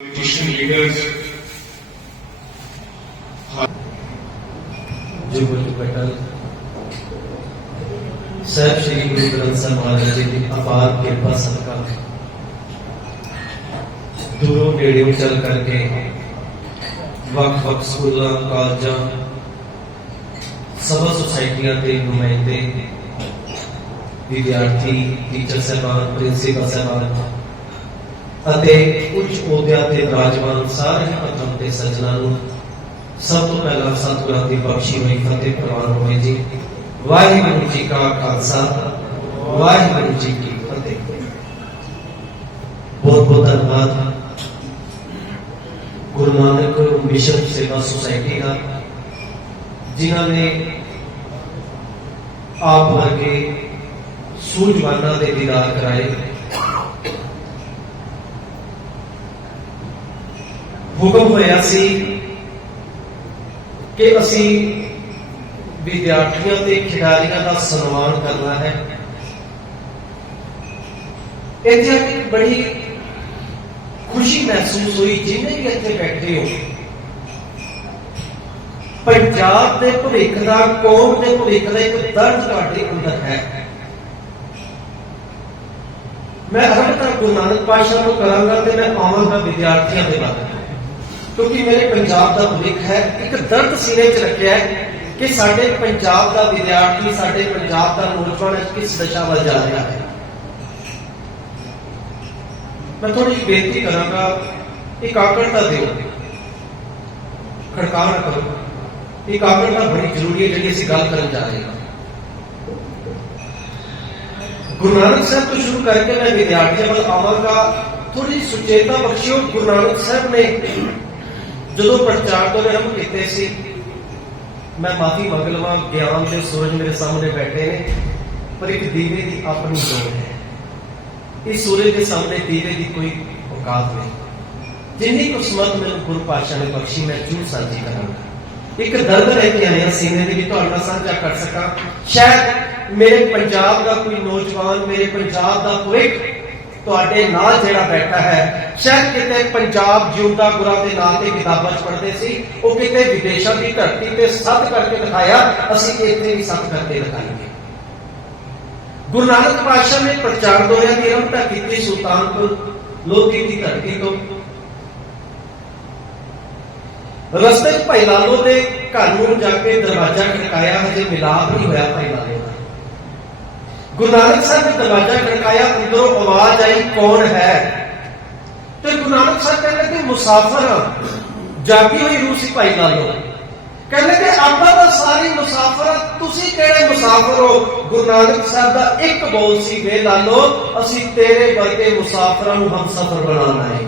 Christian leaders. ਜੋ ਗੁਰੂ ਬਟਲ ਸਾਹਿਬ ਸ੍ਰੀ ਗੁਰੂ ਗ੍ਰੰਥ ਸਾਹਿਬ ਮਹਾਰਾਜ ਜੀ ਦੀ ਅਪਾਰ ਕਿਰਪਾ ਸਦਕਾ ਦੂਰੋਂ ਨੇੜਿਓਂ ਚੱਲ ਕਰਕੇ ਵੱਖ ਵੱਖ ਸਕੂਲਾਂ ਕਾਲਜਾਂ ਸਭਾ ਸੁਸਾਇਟੀਆਂ ਦੇ ਨੁਮਾਇੰਦੇ ਵਿਦਿਆਰਥੀ ਟੀਚਰ ਸਾਹਿਬਾਨ ਪ੍ਰਿੰਸੀਪਲ ਸਾਹਿਬਾਨ ਅਤੇ ਉੱਚ ਅਹੁਦਿਆਂ ਤੇ ਵਿਰਾਜਮਾਨ ਸਾਰੇ ਪਤਨ ਤੇ ਸੱਜਣਾ ਨੂੰ ਸਭ ਤੋਂ ਪਹਿਲਾਂ ਸਤਿਗੁਰਾਂ ਦੀ ਬਖਸ਼ੀ ਹੋਈ ਫਤਿਹ ਪ੍ਰਵਾਨ ਹੋਵੇ ਜੀ। ਵਾਹਿਗੁਰੂ ਜੀ ਕਾ ਖਾਲਸਾ, ਵਾਹਿਗੁਰੂ ਜੀ ਕੀ ਫਤਿਹ। ਬਹੁਤ ਬਹੁਤ ਧੰਨਵਾਦ। ਗੁਰੂ ਨਾਨਕ ਮਿਸ਼ਨ ਸੇਵਾ ਸੁਸਾਇਟੀ ਦਾ, ਜਿਨ੍ਹਾਂ ਨੇ ਆਪ ਵਰਗੇ ਸੂਝਵਾਨਾਂ ਦੇ ਦੀਦਾਰ ਕਰਾਏ। ਹੁਕਮ ਹੋਇਆ ਸੀ ਕਿ ਅਸੀਂ ਵਿਦਿਆਰਥੀਆਂ ਤੇ ਖਿਡਾਰੀਆਂ ਦਾ ਸਨਮਾਨ ਕਰਨਾ ਹੈ। ਇੱਥੇ ਆ ਕੇ ਬੜੀ ਖੁਸ਼ੀ ਮਹਿਸੂਸ ਹੋਈ, ਜਿੰਨੇ ਵੀ ਇੱਥੇ ਬੈਠੇ ਹੋ। ਪੰਜਾਬ ਦੇ ਭਵਿੱਖ ਦਾ, ਕੌਮ ਦੇ ਭਵਿੱਖ ਦਾ ਇੱਕ ਦਰਦ ਤੁਹਾਡੇ ਅੰਦਰ ਹੈ। ਮੈਂ ਅਰਬਤਾ ਗੁਰੂ ਨਾਨਕ ਪਾਤਸ਼ਾਹ ਨੂੰ ਕਰਾਂਗਾ ਤੇ ਮੈਂ ਆਵਾਂਗਾ ਵਿਦਿਆਰਥੀਆਂ ਦੇ ਬਾਰੇ ਕਿਉਂਕਿ ਮੇਰੇ ਪੰਜਾਬ ਦਾ ਭਵਿੱਖ ਹੈ ਇੱਕ ਦਰਦ ਸੀਨੇ 'ਚ ਰੱਖਿਆ ਹੈ ਕਿ ਸਾਡੇ ਪੰਜਾਬ ਦਾ ਵਿਦਿਆਰਥੀ ਸਾਡੇ ਪੰਜਾਬ ਦਾ ਨੌਜਵਾਨ ਅੱਜ ਕਿਸ ਦਿਸ਼ਾ ਵੱਲ ਜਾ ਰਿਹਾ ਹੈ। ਮੈਂ ਥੋੜੀ ਜਿਹੀ ਬੇਨਤੀ ਕਰਾਂਗਾ ਇਕਾਗਰਤਾ ਦਿਓ ਖੜਕਾ ਨਾ ਕਰੋ। ਇਕਾਗਰਤਾ ਬੜੀ ਜ਼ਰੂਰੀ ਹੈ ਜਿਹੜੀ ਅਸੀਂ ਗੱਲ ਕਰਨ ਜਾ ਰਹੇ ਹਾਂ। ਗੁਰੂ ਨਾਨਕ ਸਾਹਿਬ ਤੋਂ ਸ਼ੁਰੂ ਕਰਕੇ ਮੈਂ ਵਿਦਿਆਰਥੀਆਂ ਵੱਲ ਆਵਾਂਗਾ ਥੋੜੀ ਸੁਚੇਤਾ ਬਖਸ਼ਿਓ, ਗੁਰੂ ਨਾਨਕ ਸਾਹਿਬ ਨੇ ਜਦੋਂ ਪ੍ਰਚਾਰ ਤੋਂ ਆਰੰਭ ਕੀਤੇ ਸੀ, ਮੈਂ ਮਾਫੀ ਮੰਗ ਲਵਾਂ, ਗਿਆਨ ਦੇ ਸੂਰਜ ਮੇਰੇ ਸਾਹਮਣੇ ਬੈਠੇ ਨੇ, ਪਰ ਇੱਕ ਦੀਵੇ ਦੀ ਆਪਣੀ ਲੋੜ ਹੈ। ਇਸ ਸੂਰਜ ਦੇ ਸਾਹਮਣੇ ਦੀਵੇ ਦੀ ਕੋਈ ਔਕਾਤ ਨਹੀਂ। ਜਿੰਨੀ ਕੁ ਸਮਤ ਮੈਨੂੰ ਗੁਰੂ ਪਾਤਸ਼ਾਹ ਨੇ ਬਖਸ਼ੀ, ਮੈਂ ਜੂ ਸਾਂਝੀ ਕਰਾਂਗਾ। ਇੱਕ ਦਰਦ ਲੈ ਕੇ ਆਇਆ ਸੀਨੇ ਦੇ ਵਿੱਚ ਤੁਹਾਡੇ ਨਾਲ ਸਾਂਝਾ ਕਰ ਸਕਾਂ। ਸ਼ਾਇਦ ਮੇਰੇ ਪੰਜਾਬ ਦਾ ਕੋਈ ਨੌਜਵਾਨ, ਮੇਰੇ ਪੰਜਾਬ ਦਾ ਕੋਈ ਤੁਹਾਡੇ ਨਾਲ ਜਿਹੜਾ ਬੈਠਾ ਹੈ, ਸ਼ਾਇਦ ਕਿਤੇ ਪੰਜਾਬ ਜਿਉਂਦਾ ਗੁਰਾਂ ਦੇ ਨਾਂ ਤੇ ਕਿਤਾਬਾਂ 'ਚ ਪੜ੍ਹਦੇ ਸੀ, ਉਹ ਕਿਤੇ ਵਿਦੇਸ਼ਾਂ ਦੀ ਧਰਤੀ ਤੇ ਸੱਤ ਕਰਕੇ ਦਿਖਾਇਆ, ਅਸੀਂ ਇੱਥੇ ਵੀ ਸੱਤ ਕਰਕੇ ਦਿਖਾਏਂਗੇ ਗੁਰੂ ਨਾਨਕ ਪਾਤਸ਼ਾਹ ਨੇ ਪ੍ਰਚਾਰ ਦੋਰਿਆਂ ਦੀ ਆਰੰਭਤਾ ਕੀਤੀ ਸੁਲਤਾਨਪੁਰ ਲੋਧੀ ਦੀ ਧਰਤੀ ਤੋਂ। ਰਸਤੇ ਭਾਈ ਲਾਲੋ ਦੇ ਘਰ ਨੂੰ ਜਾ ਕੇ ਦਰਵਾਜ਼ਾ ਖੜਕਾਇਆ, ਹਜੇ ਮਿਲਾਪ ਨਹੀਂ ਹੋਇਆ ਭਾਈ ਲਾਲੋ ਗੁਰੂ ਨਾਨਕ ਸਾਹਿਬ ਨੇ ਦਰਵਾਜ਼ਾ ਖੜਕਾਇਆ, ਅੰਦਰੋਂ ਆਵਾਜ਼ ਆਈ, ਕੌਣ ਹੈ? ਤੇ ਗੁਰੂ ਨਾਨਕ ਸਾਹਿਬ ਕਹਿੰਦੇ ਕਿ ਮੁਸਾਫਰ ਜਾਗੀ ਹੋਈ ਰੂਹ ਸੀ ਭਾਈ ਲਾਲੋ। ਕਹਿੰਦੇ ਕਿ ਆਪਾਂ ਤਾਂ ਸਾਰੇ ਮੁਸਾਫਰ, ਤੁਸੀਂ ਕਿਹੜੇ ਮੁਸਾਫਰ ਹੋ? ਗੁਰੂ ਨਾਨਕ ਸਾਹਿਬ ਦਾ ਇੱਕ ਬੋਲ ਸੀ, ਵੇ ਲਾਲੋ, ਅਸੀਂ ਤੇਰੇ ਵਰਗੇ ਮੁਸਾਫਰਾਂ ਨੂੰ ਹਮਸਫਰ ਬਣਾਉਣਾ ਹੈ।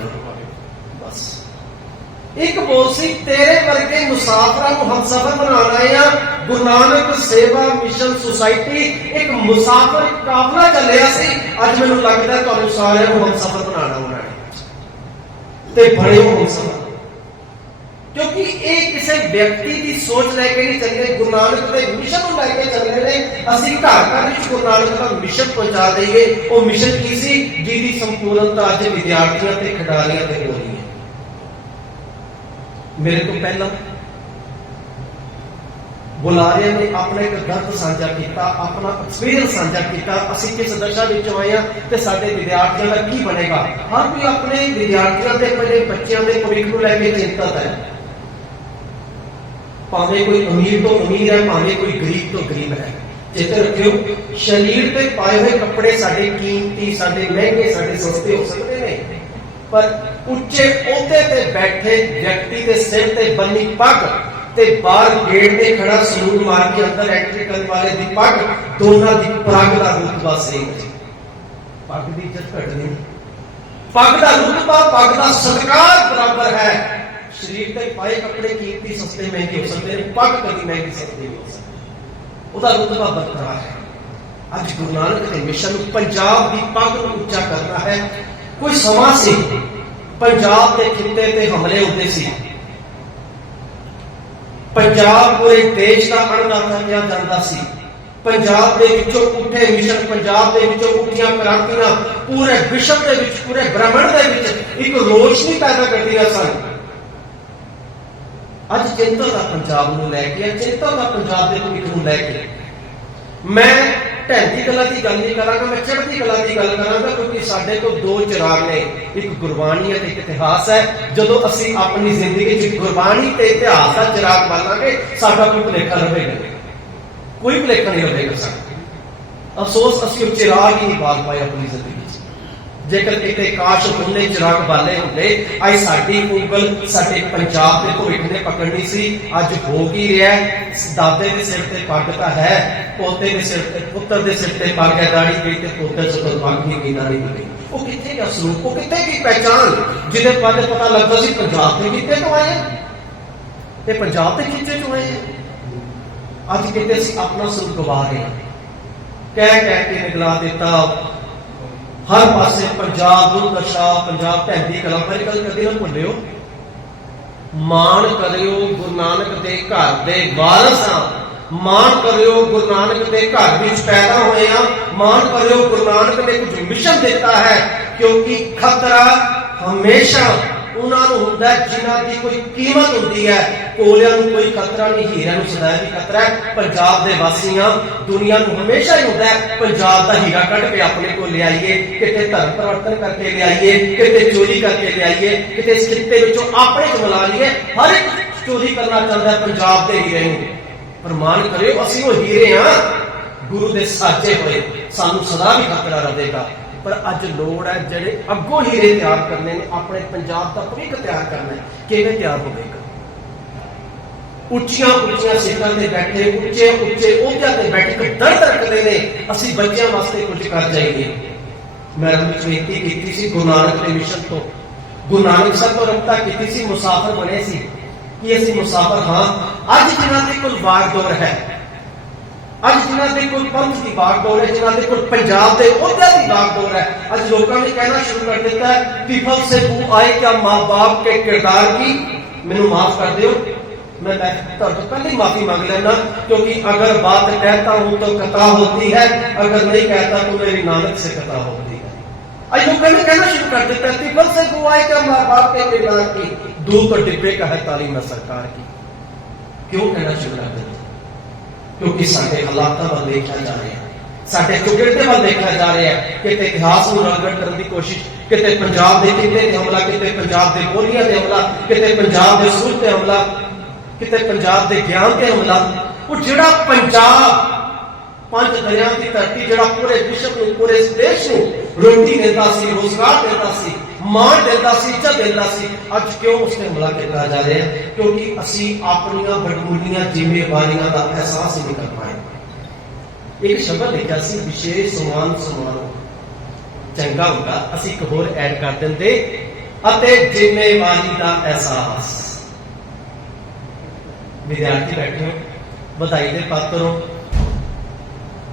ਇੱਕ ਬੋਲ ਸੀ ਤੇਰੇ ਵਰਗੇ ਮੁਸਾਫਰਾਂ ਨੂੰ ਹਮਸਫਰ ਬਣਾਉਣਾ ਆ ਗੁਰੂ ਨਾਨਕ ਸੇਵਾ ਮਿਸ਼ਨ ਸੁਸਾਇਟੀ ਇੱਕ ਮੁਸਾਫਰ ਕਾਫਲਾ ਚੱਲਿਆ ਸੀ। ਅੱਜ ਮੈਨੂੰ ਲੱਗਦਾ ਤੁਹਾਨੂੰ ਸਾਰਿਆਂ ਨੂੰ ਹਮਸਫਰ ਬਣਾਉਣਾ ਉਹਨਾਂ ਤੇ ਬੜੇ ਹਮਸਫਰ ਕਿਉਂਕਿ ਇਹ ਕਿਸੇ ਵਿਅਕਤੀ ਦੀ ਸੋਚ ਲੈ ਕੇ ਨਹੀਂ ਚੱਲੇ। ਗੁਰੂ ਨਾਨਕ ਦੇ ਮਿਸ਼ਨ ਨੂੰ ਲੈ ਕੇ ਚੱਲਦੇ ਨੇ। ਅਸੀਂ ਘਰ ਘਰ ਵਿੱਚ ਗੁਰੂ ਨਾਨਕ ਦਾ ਮਿਸ਼ਨ ਪਹੁੰਚਾ ਦਈਏ। ਉਹ ਮਿਸ਼ਨ ਕੀ ਸੀ? ਜਿਹਦੀ ਸੰਪੂਰਨਤਾ ਅੱਜ ਵਿਦਿਆਰਥੀਆਂ ਤੇ ਖਿਡਾਰੀਆਂ ਤੇ ਹੋ ਰਹੀ ਮੇਰੇ ਤੋਂ ਪਹਿਲਾਂ ਬੁਲਾਰਿਆਂ ਨੇ ਆਪਣਾ ਇੱਕ ਦਰਦ ਸਾਂਝਾ ਕੀਤਾ, ਆਪਣਾ ਐਕਸਪੀਰੀਅੰਸ ਸਾਂਝਾ ਕੀਤਾ। ਅਸੀਂ ਕਿਸ ਦਸ਼ਾ ਵਿੱਚ ਆਏ ਹਾਂ ਤੇ ਸਾਡੇ ਵਿਦਿਆਰਥੀਆਂ ਦਾ ਕੀ ਬਣੇਗਾ? ਹਰ ਕੋਈ ਆਪਣੇ ਵਿਦਿਆਰਥੀਆਂ ਤੇ ਆਪਣੇ ਬੱਚਿਆਂ ਦੇ ਭਵਿੱਖ ਨੂੰ ਲੈ ਕੇ ਚਿੰਤਤ ਹੈ। ਭਾਵੇਂ ਕੋਈ ਅਮੀਰ ਤੋਂ ਅਮੀਰ ਹੈ, ਭਾਵੇਂ ਕੋਈ ਗਰੀਬ ਤੋਂ ਗਰੀਬ ਹੈ। ਚਿੱਤ ਰੱਖਿਓ ਸਰੀਰ ਤੇ ਪਾਏ ਹੋਏ ਕੱਪੜੇ ਸਾਡੇ ਕੀਮਤੀ, ਸਾਡੇ ਮਹਿੰਗੇ, ਸਾਡੇ ਸਸਤੇ ਹੋ ਸਕਦੇ ਨੇ। ਪਰ ਉੱਚੇ ਅਹੁਦੇ ਤੇ ਬੈਠੇ ਵਿਅਕਤੀ ਦੇ ਸਿਰ ਤੇ ਬੰਨੀ ਪੱਗ ਤੇ ਬਾਹਰ ਗੇਟ ਤੇ ਖੜਾ ਸਲੂਟ ਮਾਰ ਕੇ ਅੰਦਰ ਐਂਟਰੀ ਕਰਨ ਵਾਲੇ ਦੀ ਪੱਗ ਦੋਨਾਂ ਦੀ ਪੱਗ ਦਾ ਰੁਤਬਾ ਸੇਮ ਹੈ। ਪੱਗ ਦੀ ਇੱਜ਼ਤ ਘਟਣੀ ਪੱਗ ਦਾ ਰੁਤਬਾ ਪੱਗ ਦਾ ਸਤਿਕਾਰ ਬਰਾਬਰ ਹੈ। ਸਰੀਰ ਤੇ ਪਾਏ ਕੱਪੜੇ ਕੀਮਤੀ, ਸਸਤੇ, ਮਹਿੰਗੇ ਹੋ ਸਕਦੇ ਨੇ। ਪੱਗ ਕਦੀ ਮਹਿੰਗੀ, ਸਸਤੀ ਨਹੀਂ ਹੋ ਸਕਦੀ। ਉਹਦਾ ਰੁਤਬਾ ਬਰਕਰਾਰ ਹੈ। ਅੱਜ ਗੁਰੂ ਨਾਨਕ ਦੇ ਮਿਸ਼ਨ ਨੂੰ ਪੰਜਾਬ ਦੀ ਪੱਗ ਨੂੰ ਉੱਚਾ ਕਰਨਾ ਹੈ। ਕੋਈ ਸਮਾਂ ਸੀ ਪੰਜਾਬ ਦੇ ਖਿੱਤੇ ਤੇ ਹਮਲੇ ਹੁੰਦੇ ਸੀ। ਪੰਜਾਬ ਪੂਰੇ ਦੇਸ਼ ਦਾ ਅਣਦਾਤਾ ਕਿਹਾ ਜਾਂਦਾ ਸੀ। ਪੰਜਾਬ ਦੇ ਵਿੱਚੋਂ ਉੱਠੇ ਮਿਸ਼ਨ, ਪੰਜਾਬ ਦੇ ਵਿੱਚੋਂ ਉੱਠੀਆਂ ਕ੍ਰਾਂਤੀਆਂ, ਪੂਰੇ ਵਿਸ਼ਵ ਦੇ ਵਿੱਚ, ਪੂਰੇ ਬ੍ਰਹਮੰਡ ਦੇ ਵਿੱਚ ਇੱਕ ਰੋਸ਼ਨੀ ਪੈਦਾ ਕਰਦੀਆਂ ਸਨ। ਅੱਜ ਚਿੰਤਾ ਦਾ ਪੰਜਾਬ ਨੂੰ ਲੈ ਕੇ ਚਿੰਤਾ ਦਾ ਪੰਜਾਬ ਦੇ ਭਵਿੱਖ ਨੂੰ ਲੈ ਕੇ, ਮੈਂ ਢੈਂਦੀ ਕਲਾ ਦੀ ਗੱਲ ਨਹੀਂ ਕਰਾਂਗਾ, ਮੈਂ ਚੜ੍ਹਦੀ ਕਲਾ ਦੀ ਗੱਲ ਕਰਾਂਗਾ, ਕਿਉਂਕਿ ਸਾਡੇ ਕੋਲ ਦੋ ਚਿਰਾਗ ਨੇ, ਇੱਕ ਗੁਰਬਾਣੀ ਅਤੇ ਇੱਕ ਇਤਿਹਾਸ ਹੈ। ਜਦੋਂ ਅਸੀਂ ਆਪਣੀ ਜ਼ਿੰਦਗੀ 'ਚ ਗੁਰਬਾਣੀ ਤੇ ਇਤਿਹਾਸ ਦਾ ਚਿਰਾਗ ਬਾਲਾਂਗੇ ਸਾਡਾ ਕੋਈ ਭੁਲੇਖਾ ਰਹੇਗਾ ਕੋਈ ਭੁਲੇਖਾ ਨਹੀਂ ਰਹੇਗਾ ਸਾਡਾ। ਅਫਸੋਸ, ਅਸੀਂ ਉਹ ਚਿਰਾਗ ਹੀ ਨਹੀਂ ਬਾਲ ਪਾਏ ਆਪਣੀ ਜ਼ਿੰਦਗੀ ਜੇਕਰ ਕਿਤੇ ਕਾਸ਼ ਉਹਨੇ ਚਿਰਾਗ ਬਾਲੇ ਹੁੰਦੇ ਅੱਜ ਸਾਡੀ ਉਂਗਲ ਸਾਡੇ ਪੰਜਾਬ ਦੇ ਭਵਿੱਖ ਨੇ ਪਕੜਨੀ ਸੀ, ਅੱਜ ਹੋ ਕੀ ਰਿਹਾ ਦਾਦੇ ਦੇ ਸਿਰ ਤੇ ਪੱਗ ਤਾਂ ਹੈ, ਪੋਤੇ ਦੇ ਸਿਰ ਤੇ, ਪੁੱਤਰ ਦੇ ਸਿਰ ਤੇ ਪੱਗ ਹੈ, ਦਾੜੀ ਗਈ ਤੇ ਪੋਤੇ ਸਿਰ ਤੇ ਪੱਗ ਨਹੀਂ ਗਈ ਨਹੀਂ ਗਈ ਉਹ ਕਿੱਥੇ ਗਿਆ ਸਰੂਪ? ਉਹ ਕਿੱਥੇ ਗਈ ਪਹਿਚਾਨ ਜਿਹਦੇ ਬਾਰੇ ਪਤਾ ਲੱਗਦਾ ਸੀ ਪੰਜਾਬ ਦੇ ਕਿੱਤੇ ਤੋਂ ਆਏ ਤੇ ਪੰਜਾਬ ਦੇ ਕਿੱਤੇ ਤੋਂ ਆਏ ਅੱਜ ਕਿਤੇ ਅਸੀਂ ਆਪਣਾ ਸਰੂਪ ਗਵਾ ਰਹੇ ਕਹਿ ਕਹਿ ਕੇ ਨਿਗਲਾ ਦਿੱਤਾ ਹਰ ਪਾਸੇ ਪੰਜਾਬ ਨੂੰ ਨਸ਼ਾ ਪੰਜਾਬ ਢੈਂਦੀ ਕਲਾ ਪਰ ਗੱਲ ਕਦੇ ਨਾ ਭੁੱਲਿਓ ਮਾਣ ਕਰਿਓ ਗੁਰੂ ਨਾਨਕ ਦੇ ਘਰ ਦੇ ਵਾਰਸ। ਆ ਮਾਣ ਕਰਿਓ ਗੁਰੂ ਨਾਨਕ ਦੇ ਘਰ ਵਿੱਚ ਪੈਦਾ ਹੋਏ ਹਾਂ ਮਾਣ ਕਰਿਓ ਗੁਰੂ ਨਾਨਕ ਨੇ ਕੁਝ ਮਿਸ਼ਨ ਦਿੱਤਾ ਹੈ, ਕਿਉਂਕਿ ਖਤਰਾ ਹਮੇਸ਼ਾ ਉਹਨਾਂ ਨੂੰ ਹੁੰਦਾ ਜਿਨ੍ਹਾਂ ਦੀ ਕੋਈ ਕੀਮਤ ਹੁੰਦੀ ਹੈ। ਕੋਲਿਆਂ ਨੂੰ ਕੋਈ ਖਤਰਾ ਨਹੀਂ, ਹੀਰਿਆਂ ਨੂੰ ਸਦਾ ਵੀ ਖਤਰਾ ਹੈ। ਪੰਜਾਬ ਦੇ ਵਾਸੀਆਂ, ਦੁਨੀਆ ਨੂੰ ਹਮੇਸ਼ਾ ਹੀ ਹੁੰਦਾ ਹੈ, ਪੰਜਾਬ ਦਾ ਹੀਰਾ ਕੱਢ ਕੇ ਆਪਣੇ ਕੋਲ ਲਿਆਈਏ, ਕਿਤੇ ਧਰਮ ਪਰਿਵਰਤਨ ਕਰਕੇ ਲਿਆਈਏ, ਕਿਤੇ ਚੋਰੀ ਕਰਕੇ ਲਿਆਈਏ, ਕਿਤੇ ਇਸ ਖਿੱਤੇ ਵਿੱਚੋਂ ਆਪਣੇ ਚ ਮਿਲਾ ਲਈਏ, ਹਰ ਇੱਕ ਚੋਰੀ ਕਰਨਾ ਚਾਹੁੰਦਾ ਪੰਜਾਬ ਦੇ ਹੀਰੇ ਨੂੰ। ਪ੍ਰਮਾਣ ਕਰਿਓ, ਅਸੀਂ ਉਹ ਹੀਰੇ ਹਾਂ। ਗੁਰੂ ਦੇ ਸਾਜੇ ਹੋਏ, ਸਾਨੂੰ ਸਦਾ ਵੀ ਖਤਰਾ ਰਹੇਗਾ। ਪਰ ਅੱਜ ਲੋੜ ਹੈ ਜਿਹੜੇ ਅੱਗੋਂ ਹੀਰੇ ਤਿਆਰ ਕਰਨੇ ਨੇ, ਆਪਣੇ ਪੰਜਾਬ ਦਾ ਭਵਿੱਖ ਤਿਆਰ ਕਰਨਾ ਹੈ। ਕਿਵੇਂ ਤਿਆਰ ਹੋਵੇਗਾ? ਉੱਚੀਆਂ ਉੱਚੀਆਂ ਸੀਟਾਂ ਤੇ ਬੈਠੇ, ਉੱਚੇ ਉੱਚੇ ਅਹੁਦਿਆਂ ਤੇ ਬੈਠ ਕੇ ਦਰਦ ਰੱਖਦੇ ਨੇ, ਅਸੀਂ ਬੱਚਿਆਂ ਵਾਸਤੇ ਕੁਝ ਕਰ ਜਾਈਏ। ਮੈਂ ਵਿੱਚ ਬੇਨਤੀ ਕੀਤੀ ਸੀ, ਗੁਰੂ ਨਾਨਕ ਦੇ ਮਿਸ਼ਨ ਤੋਂ। ਗੁਰੂ ਨਾਨਕ ਸਾਹਿਬ ਤੋਂ ਰਮਤਾ ਕੀਤੀ ਸੀ, ਮੁਸਾਫਰ ਬਣੇ ਸੀ। ਕਿ ਅਸੀਂ ਮੁਸਾਫਰ ਹਾਂ। ਅੱਜ ਜਿਨ੍ਹਾਂ ਦੇ ਕੋਲ ਦੌਰ ਹੈ ਅੱਜ ਜਿਨ੍ਹਾਂ ਦੇ ਕੋਲ ਪੰਥ ਦੀ ਬਾਗਡੋਰ ਹੈ ਜਿਨ੍ਹਾਂ ਦੇ ਕੋਲ ਪੰਜਾਬ ਦੇ ਅਹੁਦਿਆਂ ਦੀ ਬਾਗਡੋਰ ਹੈ ਅੱਜ ਲੋਕਾਂ ਨੇ ਕਹਿਣਾ ਸ਼ੁਰੂ ਕਰ ਦਿੱਤਾ ਹੈ ਪੀਪਲ ਸੇ ਤੂੰ ਆਏ ਕਿਆ ਮਾਂ-ਬਾਪ ਕੇ ਕਿਰਦਾਰ ਕੀ ਮੈਨੂੰ ਮਾਫ ਕਰ ਦਿਓ मैं मैं ਤੁਹਾਡੇ ਤੋਂ ਪਹਿਲੇ ਹੀ ਮਾਫੀ ਮੰਗ ਲੈਣਾ क्योंकि अगर बात कहता हूं तो कथा होती है अगर नहीं कहता तो मेरी नानक से कथा होती है आज लोग कहना कहना शुरू कर देते हैं पीपल से तू आए क्या माँ बाप के किरदार की दूर तो डिब्बे का है तालीम है सरकार की क्यों कहना शुरू कर देते ਕਿਉਂਕਿ ਸਾਡੇ ਹਾਲਾਤਾਂ ਵੱਲ ਦੇਖਿਆ ਜਾ ਰਿਹਾ ਹੈ। ਸਾਡੇ ਚੁਗਿਰਦੇ ਵੱਲ ਦੇਖਿਆ ਜਾ ਰਿਹਾ ਹੈ ਕਿਤੇ ਇਤਿਹਾਸ ਨੂੰ ਰੰਗੜ ਕਰਨ ਦੀ ਕੋਸ਼ਿਸ਼ ਕਿਤੇ ਪੰਜਾਬ ਦੇ ਕਿਤੇ ਤੇ ਹਮਲਾ, ਕਿਤੇ ਪੰਜਾਬ ਦੇ ਬੋਲੀਆਂ ਤੇ ਹਮਲਾ, ਕਿਤੇ ਪੰਜਾਬ ਦੇ ਸੂਰ ਤੇ ਹਮਲਾ, ਕਿਤੇ ਪੰਜਾਬ ਦੇ ਗਿਆਨ ਤੇ ਹਮਲਾ। ਉਹ ਜਿਹੜਾ ਪੰਜਾਬ, ਪੰਜ ਦਰਿਆ ਦੀ ਧਰਤੀ ਜਿਹੜਾ ਪੂਰੇ ਵਿਸ਼ਵ ਨੂੰ, ਪੂਰੇ ਦੇਸ਼ ਨੂੰ ਰੋਟੀ ਦਿੰਦਾ ਸੀ, ਰੋਜ਼ਗਾਰ ਦਿੰਦਾ ਸੀ ਮਾਣ ਦਿੰਦਾ ਸੀ ਇੱਜ਼ਤ ਦਿੰਦਾ ਸੀ, ਅੱਜ ਕਿਉਂ ਉਸ ਤੇ ਹਮਲਾ ਕੀਤਾ ਜਾ ਰਿਹਾ ਕਿਉਂਕਿ ਅਸੀਂ ਆਪਣੀਆਂ ਬੜਮੁੱਲੀਆਂ ਜ਼ਿੰਮੇਵਾਰੀਆਂ ਦਾ ਅਹਿਸਾਸ ਨਹੀਂ ਕਰ ਪਾਏ। ਇੱਕ ਸ਼ਬਦ ਲਿਖਿਆ ਸੀ, ਵਿਸ਼ੇਸ਼ ਸਮਾਨ ਸਮਾਰੋਹ ਚੰਗਾ ਹੁੰਦਾ, ਅਸੀਂ ਇੱਕ ਹੋਰ ਐਡ ਕਰ ਦਿੰਦੇ, ਅਤੇ ਜ਼ਿੰਮੇਵਾਰੀ ਦਾ ਅਹਿਸਾਸ। ਵਿਦਿਆਰਥੀ ਬੈਠੇ ਹੋ, ਵਧਾਈ ਦੇ ਪਾਤਰ ਹੋ।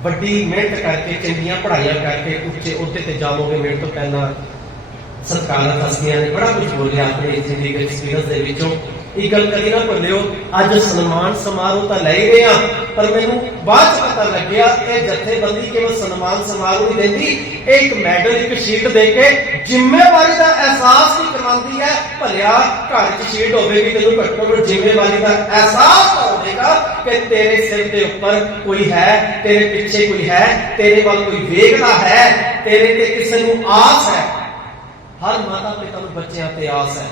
ਵੱਡੀ ਮਿਹਨਤ ਕਰਕੇ, ਚੰਗੀਆਂ ਪੜ੍ਹਾਈਆਂ ਕਰਕੇ ਉੱਚੇ ਅਹੁਦੇ ਤੇ ਜਾਵੋਗੇ ਮੇਰੇ ਤੋਂ ਪਹਿਲਾਂ। ਸਰਕਾਰਾਂ ਤਸਵੀਰਾਂ ਨੇ ਬੜਾ ਕੁਝ ਬੋਲਿਆ ਆਪਣੇ ਜ਼ਿੰਦਗੀ ਦੇ ਐਕਸਪੀਰੀਅੰਸ ਦੇ ਵਿੱਚੋਂ ਇਹ ਗੱਲ ਕਦੀ ਨਾ ਭੁੱਲਿਓ, ਅੱਜ ਸਨਮਾਨ ਸਮਾਰੋਹ ਤਾਂ ਲੈ ਰਹੇ ਆ ਪਰ ਮੈਨੂੰ ਬਾਅਦ ਚ ਪਤਾ ਲੱਗਿਆ ਇਹ ਜਥੇਬੰਦੀ ਕੇਵਲ ਸਨਮਾਨ ਸਮਾਰੋਹ ਨਹੀਂ ਦਿੰਦੀ ਇਹ ਇੱਕ ਮੈਡਲ, ਇੱਕ ਸ਼ੀਟ ਦੇ ਕੇ ਜ਼ਿੰਮੇਵਾਰੀ ਦਾ ਅਹਿਸਾਸ ਵੀ ਕਰਵਾਉਂਦੀ ਹੈ। ਭਲਿਆ, ਘਰ 'ਚ ਸ਼ੀਟ ਹੋਵੇਗੀ ਤੈਨੂੰ ਘੱਟੋ ਘੱਟ ਜ਼ਿੰਮੇਵਾਰੀ ਦਾ ਅਹਿਸਾਸ ਹੋਵੇਗਾ ਕਿ ਤੇਰੇ ਸਿਰ ਦੇ ਉੱਪਰ ਕੋਈ ਹੈ, ਤੇਰੇ ਪਿੱਛੇ ਕੋਈ ਹੈ, ਤੇਰੇ ਵੱਲ ਕੋਈ ਵੇਖਦਾ ਹੈ, ਤੇਰੇ ਤੇ ਕਿਸੇ ਨੂੰ ਆਸ ਹੈ। ਹਰ ਮਾਤਾ ਪਿਤਾ ਨੂੰ ਬੱਚਿਆਂ ਤੇ ਆਸ ਹੈ।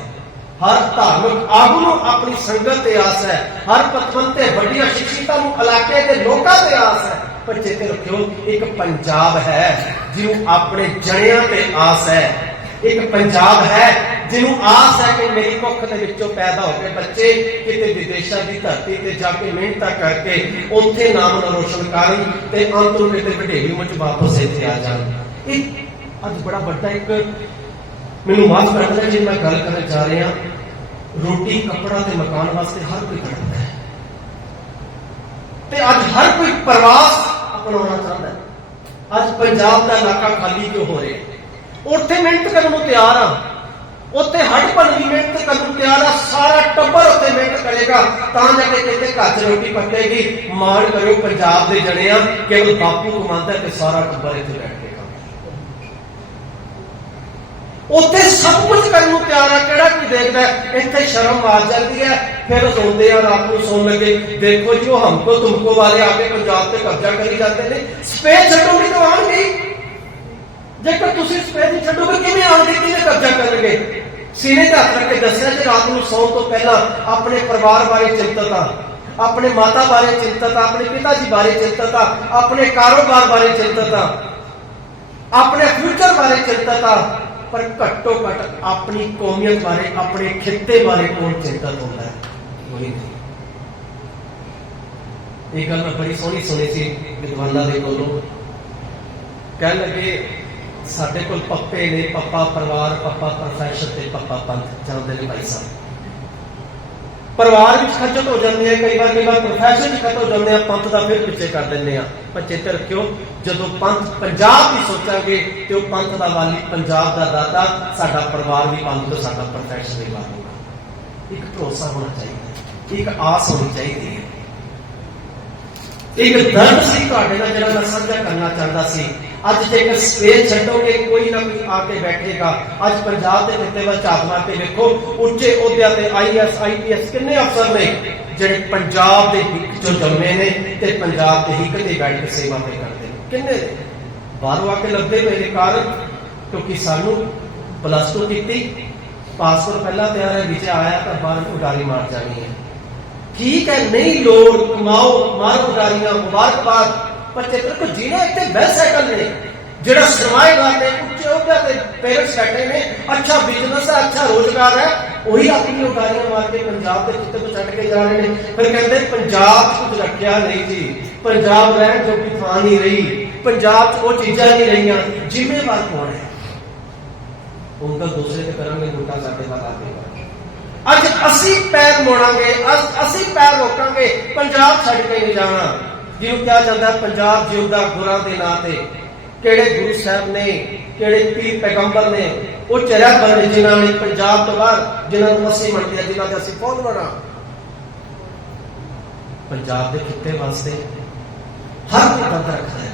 ਹਰ ਧਾਰਮਿਕ ਆਗੂ ਨੂੰ ਆਪਣੀ ਸੰਗਤ ਤੇ ਆਸ ਹੈ। ਹਰ ਪਤਵੰਤ ਤੇ ਵੱਡੀਆਂ ਸ਼ਖਸੀਅਤਾਂ ਨੂੰ ਇਲਾਕੇ ਦੇ ਲੋਕਾਂ ਤੇ ਆਸ ਹੈ। ਪਰ ਚੇਤੇ ਰੱਖਿਓ ਇੱਕ ਪੰਜਾਬ ਹੈ ਜਿਹਨੂੰ ਆਪਣੇ ਜਣਿਆਂ ਤੇ ਆਸ ਹੈ? ਇੱਕ ਪੰਜਾਬ ਹੈ ਜਿਹਨੂੰ ਆਸ ਹੈ ਕਿ ਮੇਰੀ ਭੁੱਖ ਦੇ ਵਿੱਚੋਂ ਪੈਦਾ ਹੋ ਕੇ ਬੱਚੇ ਕਿਤੇ ਵਿਦੇਸ਼ਾਂ ਦੀ ਧਰਤੀ ਤੇ ਜਾ ਕੇ ਮਿਹਨਤਾਂ ਕਰਕੇ ਉੱਥੇ ਨਾਮ ਰੋਸ਼ਨ ਕਰਨ ਤੇ ਅੰਤ ਨੂੰ ਕਿਤੇ ਵਡੇਰੀ ਉਮਰ ਵਾਪਸ ਇੱਥੇ ਆ ਜਾਣ। ਇਹ ਅੱਜ ਬੜਾ ਵੱਡਾ ਇੱਕ ਮੈਨੂੰ ਮਾਫ ਕਰ ਜੇ ਮੈਂ ਗੱਲ ਕਰਨ ਜਾ ਰਿਹਾ ਰੋਟੀ, ਕੱਪੜਾ ਤੇ ਮਕਾਨ ਵਾਸਤੇ ਹਰ ਕੋਈ ਤੜਪਦਾ ਹੈ। ਤੇ ਅੱਜ ਹਰ ਕੋਈ ਪ੍ਰਵਾਸ ਅਪਣਾਉਣਾ ਚਾਹੁੰਦਾ ਹੈ। ਅੱਜ ਪੰਜਾਬ ਦਾ ਇਲਾਕਾ ਖਾਲੀ ਕਿਉਂ ਹੋ ਰਿਹਾ ਉੱਥੇ ਮਿਹਨਤ ਕਰਨ ਨੂੰ ਤਿਆਰ ਆ ਉੱਥੇ ਹੱਡ ਭੰਨ ਦੀ ਮਿਹਨਤ ਕਰਨ ਨੂੰ ਤਿਆਰ ਆ ਸਾਰਾ ਟੱਬਰ ਉੱਥੇ ਮਿਹਨਤ ਕਰੇਗਾ, ਤਾਂ ਜਾ ਕੇ ਕਿਤੇ ਘਰ 'ਚ ਰੋਟੀ ਪੱਕੇਗੀ। ਮਾਣ ਕਰਿਓ, ਪੰਜਾਬ ਦੇ ਜਣਿਆਂ ਕੇਵਲ ਬਾਪੂ ਕਮਾਉਂਦਾ ਤੇ ਸਾਰਾ ਟੱਬਰ ਇੱਥੇ ਬੈਠ ਕੇ ਖਾਂਦਾ ਉੱਥੇ ਸਭ ਕੁਝ ਕਰਨ ਨੂੰ ਤਿਆਰ ਆ, ਕਿਹੜਾ ਕੋਈ ਦੇਖਦਾ? ਇੱਥੇ ਸ਼ਰਮ ਆ ਜਾਂਦੀ ਹੈ, ਫਿਰ ਰੋਂਦੇ ਆ ਰਾਤ ਨੂੰ ਸੌਣ ਲੱਗੇ। ਦੇਖੋ ਜੀ, ਉਹ ਹਮਕੋ ਤੁਮਕੋ ਵਾਲੇ ਆ ਕੇ ਪੰਜਾਬ ਤੇ ਕਬਜ਼ਾ ਕਰੀ ਜਾਂਦੇ ਨੇ। ਸਪੇਸ ਛੱਡੋਗੇ ਤਾਂ ਆਉਣਗੇ। ਜੇਕਰ ਤੁਸੀਂ ਸਪੇਸ ਛੱਡੋਗੇ, ਕਿਵੇਂ ਆਉਣਗੇ, ਕਿਵੇਂ ਕਬਜ਼ਾ ਕਰਨਗੇ? ਸੀਨੇ ਤੇ ਹੱਥ ਰੱਖ ਕੇ ਦੱਸਿਆ ਕਿ ਰਾਤ ਨੂੰ ਸੌਣ ਤੋਂ ਪਹਿਲਾਂ ਆਪਣੇ ਪਰਿਵਾਰ ਬਾਰੇ ਚਿੰਤਤ ਆ। ਆਪਣੇ ਮਾਤਾ ਬਾਰੇ ਚਿੰਤਤ ਆ, ਆਪਣੇ ਪਿਤਾ ਜੀ ਬਾਰੇ ਚਿੰਤਤ ਆ, ਆਪਣੇ ਕਾਰੋਬਾਰ ਬਾਰੇ ਚਿੰਤਤ ਆ। ਆਪਣੇ ਫਿਊਚਰ ਬਾਰੇ ਚਿੰਤਤ ਆ। ਪਰ ਘੱਟੋ ਘੱਟ ਆਪਣੀ ਕੌਮੀਅਤ ਬਾਰੇ, ਆਪਣੇ ਖਿੱਤੇ ਬਾਰੇ ਕੌਣ ਚਿੰਤਤ ਹੁੰਦਾ ਹੈ? ਕੋਈ ਨਹੀਂ। ਇਹ ਗੱਲ ਮੈਂ ਬੜੀ ਸੋਹਣੀ ਸੁਣੀ ਸੀ ਵਿਦਵਾਨਾਂ ਦੇ ਕੋਲੋਂ। ਕਹਿਣ ਲੱਗੇ, ਸਾਡੇ ਕੋਲ ਪੱਪੇ ਨੇ, ਪੱਪਾ ਪਰਿਵਾਰ, ਪੱਪਾ ਪ੍ਰੋਫੈਸ਼ਨ ਤੇ ਪੱਪਾ ਪੰਥ। ਚੱਲਦੇ ਨੇ ਭਾਈ ਸਾਹਿਬ। ਪਰਿਵਾਰ ਵਿੱਚ ਖੱਜਲ ਹੋ ਜਾਂਦੇ ਆ ਕਈ ਵਾਰ ਕਈ ਵਾਰ ਪ੍ਰੋਫੈਸ਼ਨ ਵਿੱਚ ਖੱਜਲ ਹੋ ਜਾਂਦੇ ਆ, ਪੰਥ ਦਾ ਫਿਰ ਪਿੱਛੇ ਕਰ ਦਿੰਦੇ ਆ। ਪਰ ਚੇਤੇ ਰੱਖਿਓ, ਜਦੋਂ ਪੰਥ ਪੰਜਾਬ ਦੀ ਸੋਚਾਂਗੇ, ਤੇ ਉਹ ਪੰਥ ਦਾ ਵਾਲੀ ਪੰਜਾਬ ਦਾ ਦਾਤਾ, ਸਾਡਾ ਪਰਿਵਾਰ ਵੀ ਪੰਥ ਤੋਂ ਸਾਡਾ ਪ੍ਰੋਫੈਸ਼ਨ ਵੀ ਬਣੂਗਾ ਇੱਕ ਭਰੋਸਾ ਹੋਣਾ ਚਾਹੀਦਾ, ਇੱਕ ਆਸ ਹੋਣੀ ਚਾਹੀਦੀ ਹੈ। ਇੱਕ ਦਰਦ ਸੀ ਤੁਹਾਡੇ ਨਾਲ ਜਿਹੜਾ ਮੈਂ ਸਾਂਝਾ ਕਰਨਾ ਚਾਹੁੰਦਾ ਸੀ। ਅੱਜ ਜੇਕਰ ਸਪੇਸ ਛੱਡੋਗੇ ਕੋਈ ਨਾ ਕੋਈ ਆ ਕੇ ਬੈਠੇਗਾ। ਅੱਜ ਪੰਜਾਬ ਦੇ ਵੱਲ ਝਾਕ ਮਾਰ ਕੇ ਵੇਖੋ ਉੱਚੇ ਅਹੁਦਿਆਂ ਤੇ ਆਈਐਸ ਆਈਪੀਐਸ ਕਿੰਨੇ ਅਫਸਰ ਨੇ ਜਿਹੜੇ ਪੰਜਾਬ ਦੇ ਹਿੱਕ ਚੋਂ ਜੰਮੇ ਨੇ ਤੇ ਪੰਜਾਬ ਦੇ ਹਿੱਕ ਤੇ ਬੈਠ ਕੇ ਸੇਵਾ ਤੇ ਕਰਦੇ ਨੇ। ਕਿੰਨੇ? ਬਾਹਰੋਂ ਆ ਕੇ ਲੱਭਦੇ ਪਏ ਨੇ ਕਾਰਨ? ਕਿਉਂਕਿ ਸਾਨੂੰ ਪਲੱਸ 2 ਕੀਤੀ ਪਾਸਪੋਰਟ ਪਹਿਲਾਂ ਤਿਆਰ ਹੈ ਵਿੱਚ ਆਇਆ ਤਾਂ ਬਾਹਰ ਉਡਾਰੀ ਮਾਰ ਜਾਣੀ ਹੈ। ਠੀਕ ਹੈ, ਨਹੀਂ ਲੋੜ, ਕਮਾਓ ਮਾਰ ਉਡਾਰੀਆਂ ਮੁਬਾਰਕਬਾਦ, ਪਰ ਚਿੱਤਰ ਕੋ ਜੀਣਾ ਇੱਥੇ ਵੈਲ ਸੈਟਲ ਨੇ, ਜਿਹੜਾ ਸਰਵਾਈਵਰ ਨੇ, ਉੱਚੇ ਅਹੁਦੇ ਤੇ ਪੇਰੈਂਟਸ ਬੈਠੇ ਨੇ, ਅੱਛਾ ਬਿਜ਼ਨਸ ਹੈ, ਅੱਛਾ ਰੋਜ਼ਗਾਰ ਹੈ, ਉਹੀ ਆਪਣੀ ਉਡਾਰੀਆਂ ਮਾਰ ਕੇ ਪੰਜਾਬ ਦੇ ਕਿਤੇ ਤੋਂ ਛੱਡ ਕੇ ਜਾ ਰਹੇ ਨੇ। ਫਿਰ ਕਹਿੰਦੇ, ਪੰਜਾਬ 'ਚ ਕੁਝ ਰੱਖਿਆ ਨਹੀਂ ਜੀ। ਪੰਜਾਬ ਰਹਿਣ ਜੋ ਕਿ ਥਾਂ ਨਹੀਂ ਰਹੀ। ਪੰਜਾਬ 'ਚ ਉਹ ਚੀਜ਼ਾਂ ਨਹੀਂ ਰਹੀਆਂ। ਜ਼ਿੰਮੇਵਾਰ ਕੌਣ ਹੈ? ਉਂਗਲ ਦੂਸਰੇ ਤੇ ਕਰਾਂਗੇ ਗੁੱਟਾ ਸਾਡੇ ਵੱਲ ਆਵੇਗਾ ਅੱਜ ਅਸੀਂ ਪੈਰ ਮੋੜਾਂਗੇ, ਅਸੀਂ ਪੈਰ ਰੋਕਾਂਗੇ, ਪੰਜਾਬ ਛੱਡ ਕੇ ਨਹੀਂ ਜਾਣਾ। ਜਿਹਨੂੰ ਕਿਹਾ ਜਾਂਦਾ ਪੰਜਾਬ ਜਿਉਂਦਾ ਗੁਰਾਂ ਦੇ ਨਾਂ ਤੇ। ਕਿਹੜੇ ਗੁਰੂ ਸਾਹਿਬ ਨੇ, ਕਿਹੜੇ ਪੀਰ ਪੈਗੰਬਰ ਨੇ, ਉਹ ਚਰਿਆ ਬੰਦੇ ਜਿਨ੍ਹਾਂ ਨੇ ਪੰਜਾਬ ਤੋਂ ਬਾਹਰ, ਜਿਨ੍ਹਾਂ ਨੂੰ ਅਸੀਂ ਮੰਨਦੇ ਆ ਜਿਨ੍ਹਾਂ ਦੇ ਅਸੀਂ ਫੋਲੋਅਰ ਆ। ਪੰਜਾਬ ਦੇ ਖਿੱਤੇ ਵਾਸਤੇ ਹਰ ਕੋਈ ਦਰਦ ਰੱਖਦਾ ਹੈ,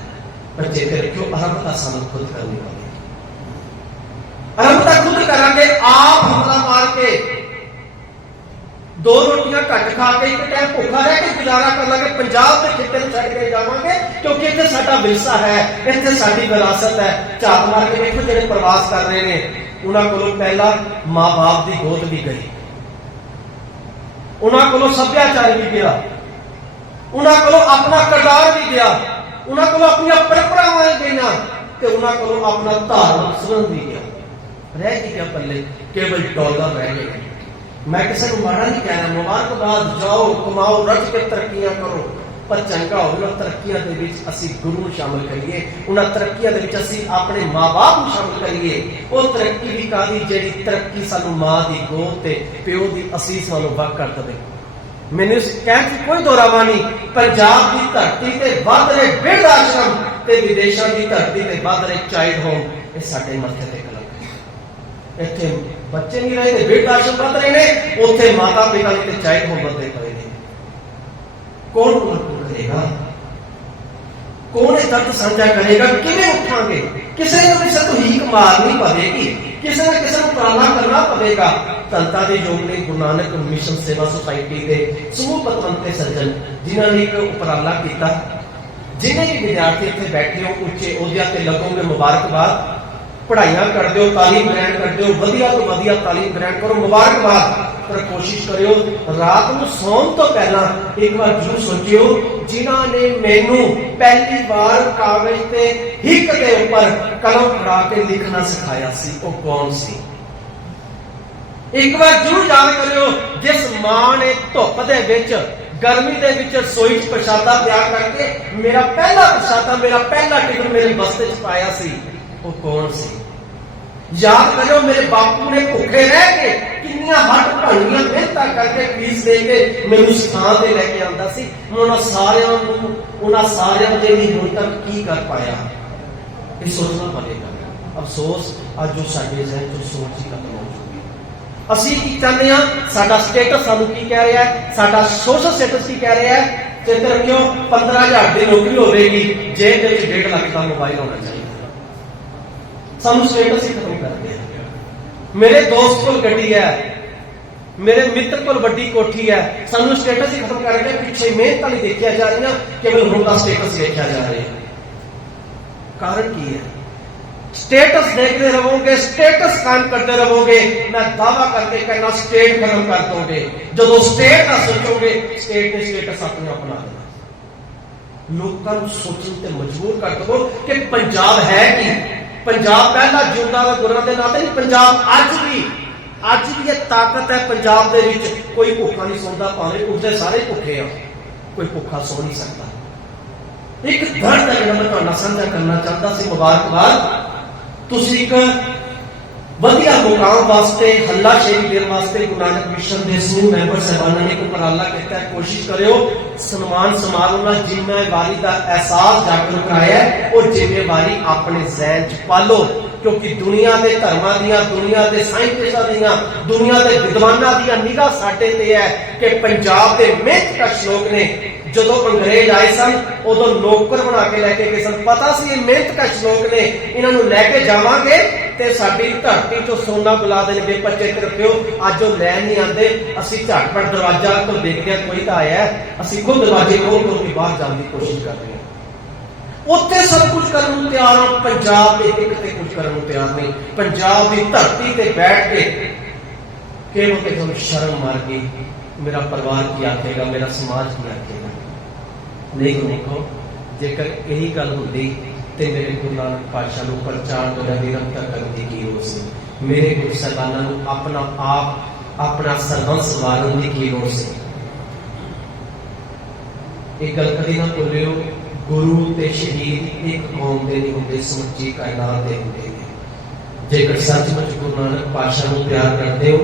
ਪਰ ਜੇਕਰ ਕਿਉਂ ਅਰੰਭਤਾ ਸਾਨੂੰ ਖੁਦ ਕਰਨੀ ਪਵੇ ਅਰੰਭਤਾ ਖੁਦ ਕਰਾਂਗੇ, ਆਪ ਹਮਲਾ ਮਾਰ ਕੇ ਦੋ ਰੋਟੀਆਂ ਘੱਟ ਖਾ ਕੇ ਇੱਕ ਟਾਈਮ ਭੁੱਖਾ ਰਹਿ ਕੇ ਗੁਜ਼ਾਰਾ ਕਰ ਲਾਂਗੇ, ਪੰਜਾਬ ਦੇ ਖੇਤਰ ਛੱਡ ਕੇ ਜਾਵਾਂਗੇ, ਕਿਉਂਕਿ ਇੱਥੇ ਸਾਡਾ ਵਿਰਸਾ ਹੈ, ਇੱਥੇ ਸਾਡੀ ਵਿਰਾਸਤ ਹੈ। ਝਾਤ ਮਾਰ ਕੇ ਦੇਖੋ ਜਿਹੜੇ ਪ੍ਰਵਾਸ ਕਰ ਰਹੇ ਨੇ। ਉਹਨਾਂ ਕੋਲੋਂ ਪਹਿਲਾਂ ਮਾਂ-ਬਾਪ ਦੀ ਗੋਦ ਵੀ ਗਈ। ਉਹਨਾਂ ਕੋਲੋਂ ਸੱਭਿਆਚਾਰ ਵੀ ਗਿਆ। ਉਹਨਾਂ ਕੋਲੋਂ ਆਪਣਾ ਕਿਰਦਾਰ ਵੀ ਗਿਆ। ਉਹਨਾਂ ਕੋਲੋਂ ਆਪਣੀਆਂ ਪਰੰਪਰਾਵਾਂ ਵੀ ਗਈਆਂ ਤੇ ਉਹਨਾਂ ਕੋਲੋਂ ਆਪਣਾ ਧਾਰਮਿਕ ਸੰਬੰਧ ਵੀ ਗਿਆ। ਰਹਿ ਕੀ ਗਿਆ ਪੱਲੇ? ਕੇਵਲ ਡਾਲਰ ਰਹਿ ਗਏ। ਮੈਂ ਕਿਸੇ ਨੂੰ ਮਾੜਾ ਨਹੀਂ ਕਹਿਣਾ ਮੁਬਾਰਕਬਾਦ ਜਾਓ, ਕਮਾਓ, ਰੱਜ ਕੇ ਤਰੱਕੀਆਂ ਕਰੋ। ਪਰ ਚੰਗਾ ਹੋਵੇ ਉਹ ਤਰੱਕੀਆਂ ਦੇ ਵਿੱਚ ਅਸੀਂ ਗੁਰੂ ਨੂੰ ਸ਼ਾਮਲ ਕਰੀਏ। ਉਹਨਾਂ ਤਰੱਕੀਆਂ ਦੇ ਵਿੱਚ ਅਸੀਂ ਆਪਣੇ ਮਾਪੇ ਨੂੰ ਸ਼ਾਮਲ ਕਰੀਏ। ਉਹ ਤਰੱਕੀ ਵੀ ਕਾਦੀ ਜਿਹੜੀ ਤਰੱਕੀ ਸਾਨੂੰ ਮਾਂ ਦੀ ਗੋਦ ਤੇ ਪਿਓ ਦੀ ਅਸੀਸ ਵੱਲੋਂ ਵੱਖ ਕਰ ਦੇਵੇ। ਮੈਨੂੰ ਇਸ ਕਹਿਣ 'ਚ ਕੋਈ ਦੋਰਾਵਾ ਨਹੀਂ ਪੰਜਾਬ ਦੀ ਧਰਤੀ ਤੇ ਵੱਧ ਰਹੇ ਬਿਰਧ ਆਸ਼ਰਮ ਤੇ ਵਿਦੇਸ਼ਾਂ ਦੀ ਧਰਤੀ ਤੇ ਵੱਧ ਰਹੇ ਚਾਈਲਡ ਹੋਮ, ਇਹ ਸਾਡੇ ਮੱਥੇ ਤੇ ਇੱਥੇ ਬੱਚੇ ਨਹੀਂ ਰਹੇ ਤੇ ਬਿਰਧ ਆਸ਼ਰਮ ਰਹੇ ਨੇ, ਉੱਥੇ ਮਾਤਾ ਪਿਤਾ ਨੇ ਤੇ ਚਾਈਲਡ ਹੋਮ ਵੱਧਦੇ ਪਏ ਨੇ। ਕੌਣ ਮਦਦ ਕਰੇਗਾ ਕੌਣ ਇਹ ਦਰਦ ਸਾਂਝਾ ਕਰੇਗਾ? ਕਿਵੇਂ ਉੱਠਾਂਗੇ? ਕਿਸੇ ਨੂੰ ਕਿਸੇ ਤੋਂ ਹੀਕ ਮਾਰਨੀ ਪਵੇਗੀ ਕਿਸੇ ਨਾ ਕਿਸੇ ਨੂੰ ਪ੍ਰਾਰਥਨਾ ਕਰਨਾ ਪਵੇਗਾ ਤਨਤਾ ਦੇ ਯੋਗ ਨੇ ਗੁਰੂ ਨਾਨਕ ਮਿਸ਼ਨ ਸੇਵਾ ਸੁਸਾਇਟੀ ਦੇ ਸਮੂਹ ਪਤਵੰਤੇ ਸੱਜਣ, ਜਿਨ੍ਹਾਂ ਨੇ ਇੱਕ ਉਪਰਾਲਾ ਕੀਤਾ। ਜਿਨੇ ਵੀ ਵਿਦਿਆਰਥੀ ਇੱਥੇ ਬੈਠੇ ਹੋ, ਉੱਚੇ ਅਹੁਦਿਆਂ ਤੇ ਲੱਗੋਗੇ ਮੁਬਾਰਕਬਾਦ। ਪੜ੍ਹਾਈਆਂ ਕਰਦੇ ਹੋ, ਤਾਲੀਮ ਗ੍ਰਹਿਣ ਕਰਦੇ ਹੋ, ਵਧੀਆ ਤੋਂ ਵਧੀਆ ਤਾਲੀਮ ਗ੍ਰਹਿਣ ਕਰੋ, ਮੁਬਾਰਕਬਾਦ। ਪਰ ਕੋਸ਼ਿਸ਼ ਕਰਿਓ, ਰਾਤ ਨੂੰ ਸੌਣ ਤੋਂ ਪਹਿਲਾਂ ਇੱਕ ਵਾਰ ਜਰੂਰ ਸੋਚਿਓ, ਜਿਨ੍ਹਾਂ ਨੇ ਮੈਨੂੰ ਪਹਿਲੀ ਵਾਰ ਕਾਗਜ਼ ਤੇ ਹਿੱਕ ਦੇ ਉੱਪਰ ਕਲਮ ਫੜਾ ਕੇ ਲਿਖਣਾ ਸਿਖਾਇਆ ਸੀ, ਉਹ ਕੌਣ ਸੀ? ਇੱਕ ਵਾਰ ਜਰੂਰ ਯਾਦ ਕਰਿਓ, ਜਿਸ ਮਾਂ ਨੇ ਧੁੱਪ ਦੇ ਵਿੱਚ, ਗਰਮੀ ਦੇ ਵਿੱਚ ਰਸੋਈ 'ਚ ਪ੍ਰਸ਼ਾਦਾ ਤਿਆਰ ਕਰਕੇ ਮੇਰਾ ਪਹਿਲਾ ਪ੍ਰਸ਼ਾਦਾ, ਮੇਰਾ ਪਹਿਲਾ ਟਿਫਨ ਮੇਰੇ ਬਸਤੇ 'ਚ ਪਾਇਆ ਸੀ ਉਹ ਕੌਣ ਸੀ? ਯਾਦ ਕਰਿਓ, ਮੇਰੇ ਬਾਪੂ ਨੇ ਭੁੱਖੇ ਰਹਿ ਕੇ ਕਿੰਨੀਆਂ ਹੱਟ ਭੰਨੀਆਂ ਮਿਹਨਤਾਂ ਕਰਕੇ ਫੀਸ ਦੇ ਕੇ ਮੈਨੂੰ ਸਥਾਨ ਤੇ ਲੈ ਕੇ ਆਉਂਦਾ ਸੀ। ਉਹਨਾਂ ਸਾਰਿਆਂ ਨੂੰ, ਉਹਨਾਂ ਸਾਰਿਆਂ ਦੇ ਲਈ ਹੁਣ ਤੱਕ ਕੀ ਕਰ ਪਾਇਆ? ਇਹ ਸੋਚਣਾ ਪਵੇਗਾ। ਅਫਸੋਸ, ਅੱਜ ਜੋ ਸਾਡੇ ਜ਼ਹਿਨ ਤੋਂ ਸੋਚ ਹੀ ਖਤਮ ਹੋ ਚੁੱਕੀ ਅਸੀਂ ਕੀ ਚਾਹੁੰਦੇ ਆ ਸਾਡਾ ਸਟੇਟਸ ਸਾਨੂੰ ਕੀ ਕਹਿ ਰਿਹਾ ਹੈ? ਸਾਡਾ ਸੋਸ਼ਲ ਸਟੇਟਸ ਕੀ ਕਹਿ ਰਿਹਾ ਹੈ? ਚਿੱਤ ਰੱਖਿਓ 15000 ਦੀ ਨੌਕਰੀ ਹੋਵੇਗੀ, ਜੇਬ ਦੇ ਵਿੱਚ 1.5 ਲੱਖ ਦਾ ਮੋਬਾਈਲ ਹੋਣਾ ਚਾਹੀਦਾ। ਸਾਨੂੰ ਸਟੇਟਸ ਹੀ ਖਤਮ ਕਰ ਦਿਆ ਮੇਰੇ ਦੋਸਤ ਕੋਲ ਗੱਡੀ ਹੈ ਮੇਰੇ ਮਿੱਤਰ ਕੋਲ ਵੱਡੀ ਕੋਠੀ ਹੈ ਸਾਨੂੰ ਸਟੇਟਸ ਹੀ ਖਤਮ ਕਰ ਕੇ ਪਿੱਛੇ ਮਿਹਨਤ ਨਹੀਂ ਦੇਖਿਆ ਜਾ ਰਹੀਆਂ ਕੇਵਲ ਹੁਣ ਦਾ ਸਟੇਟਸ ਦੇਖਿਆ ਜਾ ਰਿਹਾ ਹੈ ਕਾਰਨ ਕੀ ਹੈ ਸਟੇਟਸ ਦੇਖਦੇ ਰਹੋਗੇ ਸਟੇਟਸ ਕਾਇਮ ਕਰਦੇ ਰਹੋਗੇ ਮੈਂ ਦਾਵਾ ਕਰਕੇ ਕਹਿਣਾ ਸਟੇਟ ਖਤਮ ਕਰ ਦੋਗੇ ਜਦੋਂ ਸਟੇਟ ਦਾ ਸੋਚੋਗੇ ਸਟੇਟ ਨੇ ਸਟੇਟਸ ਆਪਣੇ ਆਪ ਬਣਾ ਦੇਣਾ ਲੋਕਾਂ ਨੂੰ ਸੋਚਣ ਤੇ ਮਜਬੂਰ ਕਰ ਦੋ ਕਿ ਪੰਜਾਬ ਹੈ ਕੀ ਪੰਜਾਬ ਪਹਿਲਾਂ ਜਿਉਂਦਾ ਦਾ ਗੁਰਾਂ ਦੇ ਨਾਤੇ ਪੰਜਾਬ ਅੱਜ ਵੀ ਅੱਜ ਵੀ ਇਹ ਤਾਕਤ ਹੈ ਪੰਜਾਬ ਦੇ ਵਿੱਚ ਕੋਈ ਭੁੱਖਾ ਨਹੀਂ ਸੌਂਦਾ, ਭਾਵੇਂ ਉਸਦੇ ਸਾਰੇ ਭੁੱਖੇ ਆ, ਕੋਈ ਭੁੱਖਾ ਸੌ ਨਹੀਂ ਸਕਦਾ। ਇੱਕ ਦਰਦ ਦਾ ਜਿਹੜਾ ਮੈਂ ਤੁਹਾਡੇ ਸਾਂਝਾ ਕਰਨਾ ਚਾਹੁੰਦਾ ਸੀ ਮੁਬਾਰਕਬਾਦ। ਤੁਸੀਂ ਇੱਕ ਵਧੀਆ ਵਾਸਤੇ, ਹੱਲਾ ਸ਼ੇਰੀ ਦੇਣ ਵਾਸਤੇ ਗੁਰੂ ਨਾਨਕ ਮਿਸ਼ਨ ਦੇ ਸਮੂਹ ਮੈਂਬਰ ਸਹਿਬਾਨਾਂ ਨੇ ਇੱਕ ਕੀਤਾ ਹੈ। ਕੋਸ਼ਿਸ਼ ਕਰਿਓ, ਸਨਮਾਨ ਸਮਾਰੋਹ ਨਾਲ ਜ਼ਿੰਮੇਵਾਰੀ ਦਾ ਅਹਿਸਾਸ ਜਾਗਰੂਕ ਕਰਾਇਆ ਉਹ ਜ਼ਿੰਮੇਵਾਰੀ ਆਪਣੇ ਜ਼ਹਿਨ 'ਚ ਪਾਲੋ, ਕਿਉਂਕਿ ਦੁਨੀਆ ਦੇ ਧਰਮਾਂ ਦੀਆਂ, ਦੁਨੀਆ ਦੇ ਸਾਇੰਟਿਸਟਾਂ ਦੀਆਂ, ਦੁਨੀਆ ਦੇ ਵਿਦਵਾਨਾਂ ਦੀਆਂ ਨਿਗਾਹ ਸਾਡੇ ਤੇ ਹੈ ਕਿ ਪੰਜਾਬ ਦੇ ਮਿਹਨਤਕਸ਼ ਲੋਕ ਨੇ, ਜਦੋਂ ਅੰਗਰੇਜ਼ ਆਏ ਸਨ, ਉਦੋਂ ਨੌਕਰ ਬਣਾ ਕੇ ਲੈ ਕੇ ਗਏ ਸਨ। ਪਤਾ ਸੀ ਇਹ ਮਿਹਨਤਕਸ਼ ਲੋਕ ਨੇ, ਇਹਨਾਂ ਨੂੰ ਲੈ ਕੇ ਜਾਵਾਂਗੇ ਤੇ ਸਾਡੀ ਧਰਤੀ ਤੋਂ ਸੋਨਾ ਬੁਲਾ ਦੇਣਗੇ ਬੱਚੇ ਤਰਪਿਓ ਅੱਜ ਉਹ ਲੈਣ ਨਹੀਂ ਆਉਂਦੇ। ਅਸੀਂ ਝਟਪਟ ਦਰਵਾਜ਼ਾ ਤੋਂ ਦੇਖਦੇ ਕੋਈ ਤਾਂ ਆਇਆ ਅਸੀਂ ਖੁਦ ਦਰਵਾਜ਼ੇ ਖੋਲ ਖੋਲ ਕੇ ਬਾਹਰ ਜਾਣ ਦੀ ਕੋਸ਼ਿਸ਼ ਕਰਦੇ ਹਾਂ। ਉੱਥੇ ਸਭ ਕੁਝ ਕਰਨ ਨੂੰ ਤਿਆਰ ਹਾਂ, ਪੰਜਾਬ ਦੇ ਇੱਕ ਤੇ ਕੁਝ ਕਰਨ ਨੂੰ ਤਿਆਰ ਨਹੀਂ। ਪੰਜਾਬ ਦੀ ਧਰਤੀ ਤੇ ਬੈਠ ਕੇ ਕੇਵਲ ਤੇ ਤੁਹਾਨੂੰ ਸ਼ਰਮ ਮਾਰ ਗਈ ਮੇਰਾ ਪਰਿਵਾਰ ਕੀ ਆਖੇਗਾ, ਮੇਰਾ ਸਮਾਜ ਕੀ ਆਖੇਗਾ? ਨਹੀਂ, ਦੇਖੋ, ਜੇਕਰ ਇਹੀ ਗੱਲ ਹੁੰਦੀ ਤੇ ਮੇਰੇ ਗੁਰੂ ਨਾਨਕ ਪਾਤਸ਼ਾਹ ਨੂੰ ਪ੍ਰਚਾਰ ਤੋਂ ਨਿਰੰਤਰ ਕਰਨ ਦੀ ਕੀ ਲੋੜ ਸੀ? ਮੇਰੇ ਗੁਰੂ ਸਾਹਿਬਾਨਾਂ ਨੂੰ ਆਪਣਾ ਆਪ, ਆਪਣਾ ਸਰਬੰਸ ਵਾਰਨ ਦੀ ਕੀ ਲੋੜ ਸੀ? ਇਹ ਗੱਲ ਕਦੀ ਨਾ ਭੁੱਲਿਓ, ਗੁਰੂ ਤੇ ਸ਼ਹੀਦ ਇੱਕ ਕੌਮ ਦੇ ਨਹੀਂ ਹੁੰਦੇ, ਸਮੁੱਚੀ ਕਾਇਨਾਤ ਦੇ ਹੁੰਦੇ ਨੇ। ਜੇਕਰ ਸੱਚਮੁੱਚ ਗੁਰੂ ਨਾਨਕ ਪਾਤਸ਼ਾਹ ਨੂੰ ਪਿਆਰ ਕਰਦੇ ਹੋ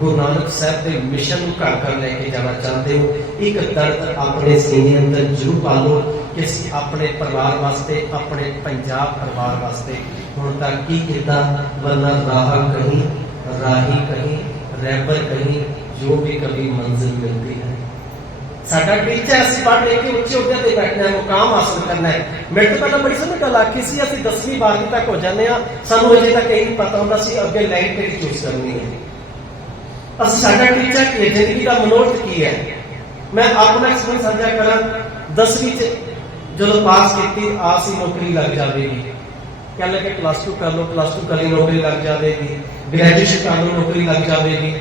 ਗੁਰੂ ਨਾਨਕ ਸਾਹਿਬ ਦੇ ਮਿਸ਼ਨ ਨੂੰ ਘਰ ਘਰ ਲੈ ਕੇ ਜਾਣਾ ਚਾਹੁੰਦੇ ਹੋ? ਇੱਕ ਦਰਦ ਆਪਣੇ ਸੀਨੇ ਅੰਦਰ ਜ਼ਰੂਰ ਪਾਲੋ ਕਿ ਅਸੀਂ ਆਪਣੇ ਪਰਿਵਾਰ ਵਾਸਤੇ, ਆਪਣੇ ਪੰਜਾਬ ਪਰਿਵਾਰ ਵਾਸਤੇ ਹੁਣ ਤੱਕ ਕੀ ਕੀਤਾ? ਵਰਨਾ ਰਾਹ ਕਹੀਂ, ਰਾਹੀ ਕਹੀਂ ਰਹਿਬਰ ਕਹੀਂ, ਜੋ ਵੀ ਕभी ਮੰਜ਼ਿਲ ਮਿਲਦੀ ਹੈ। ਸਾਡਾ ਟੀਚਾ ਅਸੀਂ ਪੜ੍ਹ ਲੈ ਕੇ ਉੱਚੇ ਅਹੁਦੇ ਤੇ ਬੈਠਣਾ ਹੈ, ਮੁਕਾਮ ਹਾਸਲ ਕਰਨਾ ਹੈ। ਮੇਰੇ ਤੋਂ ਪਹਿਲਾਂ ਬੜੀ ਸਮਝ ਗੱਲ ਆਖੀ ਸੀ, ਅਸੀਂ 10ਵੀਂ 12ਵੀਂ ਤੱਕ ਹੋ ਜਾਂਦੇ ਆ ਸਾਨੂੰ ਅਜੇ ਤੱਕ ਇਹ ਨਹੀਂ ਪਤਾ ਹੁੰਦਾ ਸੀ ਅੱਗੇ ਲਾਈਨ ਕਿਹੜੀ ਚੂਜ਼ ਕਰਨੀ ਹੈ। ਅਸੀਂ ਸਾਡਾ ਟੀਚਾ ਕੀ ਹੈ? ਜ਼ਿੰਦਗੀ ਦਾ ਮਨੋਰਥ ਕੀ ਹੈ? ਮੈਂ ਆਪਣਾ ਐਕਸਪੀਰੀਅੰਸ ਸਾਂਝਾ ਕਰਾਂ 10ਵੀਂ ਚ ਜਦੋਂ ਪਾਸ ਕੀਤੀ ਆਸ ਹੀ ਨੌਕਰੀ ਲੱਗ ਜਾਵੇਗੀ। ਕਹਿ ਲੱਗੇ ਪਲੱਸ 2 ਕਰ ਲਓ ਪਲੱਸ 2 ਕਰੀ ਨੌਕਰੀ ਲੱਗ ਜਾਵੇਗੀ। ਗ੍ਰੈਜੂਏਸ਼ਨ ਕਰ ਲਓ ਨੌਕਰੀ ਲੱਗ ਜਾਵੇਗੀ।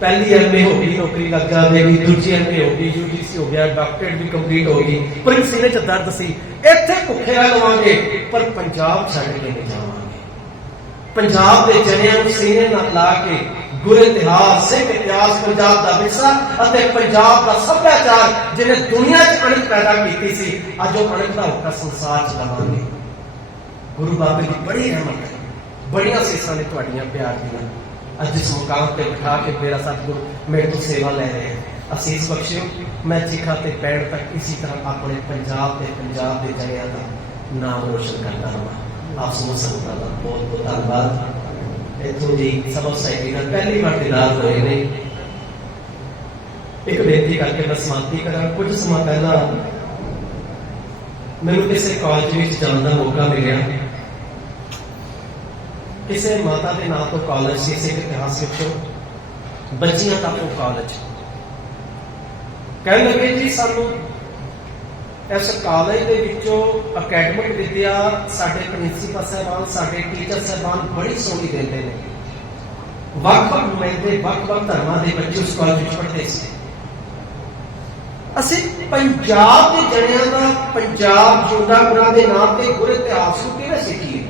ਪਹਿਲੀ ਐਮਏ ਹੋ ਗਈ, ਨੌਕਰੀ ਲੱਗ ਜਾਵੇਗੀ। ਦੂਜੀ ਐਮਏ ਹੋ ਗਈ ਯੂਜੀਸੀ ਹੋ ਗਿਆ ਡਾਕਟਰੇਟ ਵੀ ਕੰਪਲੀਟ ਹੋ ਗਈ। ਪਰ ਇੱਕ ਸੀਨੇ 'ਚ ਦਰਦ ਸੀ। ਇੱਥੇ ਭੁੱਖੇ ਰਹਿ ਲਵਾਂਗੇ, ਪਰ ਪੰਜਾਬ ਛੱਡ ਕੇ ਨਹੀਂ ਜਾਵਾਂਗੇ। ਪੰਜਾਬ ਦੇ ਜਨਿਆਂ ਨੂੰ ਸੀਨੇ ਨਾਲ ਲਾ ਕੇ ਗੁਰ ਇਤਿਹਾਸ, ਸਿੱਖ ਇਤਿਹਾਸ, ਪੰਜਾਬ ਦਾ ਵਿਰਸਾ ਅਤੇ ਪੰਜਾਬ ਦਾ ਸੱਭਿਆਚਾਰ ਜਿਹਨੇ ਦੁਨੀਆ 'ਚ ਅਣਖ ਪੈਦਾ ਕੀਤੀ ਸੀ, ਅੱਜ ਉਹ ਅਣਖ ਦਾ ਹੁਕਾ ਸੰਸਾਰ 'ਚ ਲਵਾਂਗੇ। ਗੁਰੂ ਬਾਬੇ ਦੀ ਬੜੀ ਰਹਿਮਤ ਹੈ। ਬੜੀਆਂ ਸੀਸਾਂ ਨੇ ਤੁਹਾਡੀਆਂ ਪਿਆਰ ਦੀਆਂ। ਅੱਜ ਇਸ ਮੁਕਾਮ ਤੇ ਬਿਠਾ ਕੇ ਮੇਰਾ ਸਤਿਗੁਰ ਮੇਰੇ ਤੋਂ ਸੇਵਾ ਲੈ ਰਹੇ ਹੈ ਅਸੀਸ ਬਖਸ਼ਿਓ, ਮੈਂ ਚਿਖਾ ਤੇ ਪੈਣ ਤੱਕ ਇਸੇ ਤਰ੍ਹਾਂ ਆਪਣੇ ਪੰਜਾਬ ਤੇ ਪੰਜਾਬ ਦੇ ਜਨਿਆਂ ਦਾ ਨਾਮ ਰੋਸ਼ਨ ਕਰਦਾ ਰਹਾਂ ਆਪ ਸਮੂਹ ਸੰਗਤਾਂ ਦਾ ਬਹੁਤ ਬਹੁਤ ਧੰਨਵਾਦ। ਇੱਥੋਂ ਦੀ ਸਭਾ ਸੈਕਟਰੀ ਨਾਲ ਪਹਿਲੀ ਵਾਰ ਦਿਦਾਰ ਹੋਏ ਨੇ। ਇੱਕ ਬੇਨਤੀ ਕਰਕੇ ਮੈਂ ਸਮਾਪਤੀ ਕਰਾਂ। ਕੁਝ ਸਮਾਂ ਪਹਿਲਾਂ ਮੈਨੂੰ ਕਿਸੇ ਕਾਲਜ ਵਿੱਚ ਜਾਣ ਦਾ ਮੌਕਾ ਮਿਲਿਆ। ਕਿਸੇ ਮਾਤਾ ਦੇ ਨਾਂ ਤੋਂ ਕਾਲਜ ਸੀ ਸਿੱਖ ਇਤਿਹਾਸ ਵਿੱਚੋਂ ਬੱਚੀਆਂ ਦਾ ਉਹ ਕਾਲਜ ਕਹਿਣ ਲੱਗੇ ਜੀ, ਸਾਨੂੰ ਇਸ ਕਾਲਜ ਦੇ ਵਿੱਚੋਂ ਅਕੈਡਮਿਕ ਵਿੱਦਿਆ ਸਾਡੇ ਪ੍ਰਿੰਸੀਪਲ ਸਾਹਿਬਾਨ, ਸਾਡੇ ਟੀਚਰ ਸਾਹਿਬਾਨ ਬੜੀ ਸੋਹਣੀ ਦਿੰਦੇ ਨੇ। ਵੱਖ-ਵੱਖ ਨੁਮਾਇੰਦੇ, ਵੱਖ-ਵੱਖ ਧਰਮਾਂ ਦੇ ਬੱਚੇ ਉਸ ਕਾਲਜ ਵਿੱਚ ਪੜ੍ਹਦੇ ਸੀ। ਅਸੀਂ ਪੰਜਾਬ ਦੇ ਜਣਿਆਂ ਦਾ ਪੰਜਾਬ ਜੁਦਾ ਗੁਰਾਂ ਦੇ ਨਾਮ ਤੇ ਗੁਰ ਇਤਿਹਾਸ ਨੂੰ ਕਿਵੇਂ ਸਿੱਖੀਏ?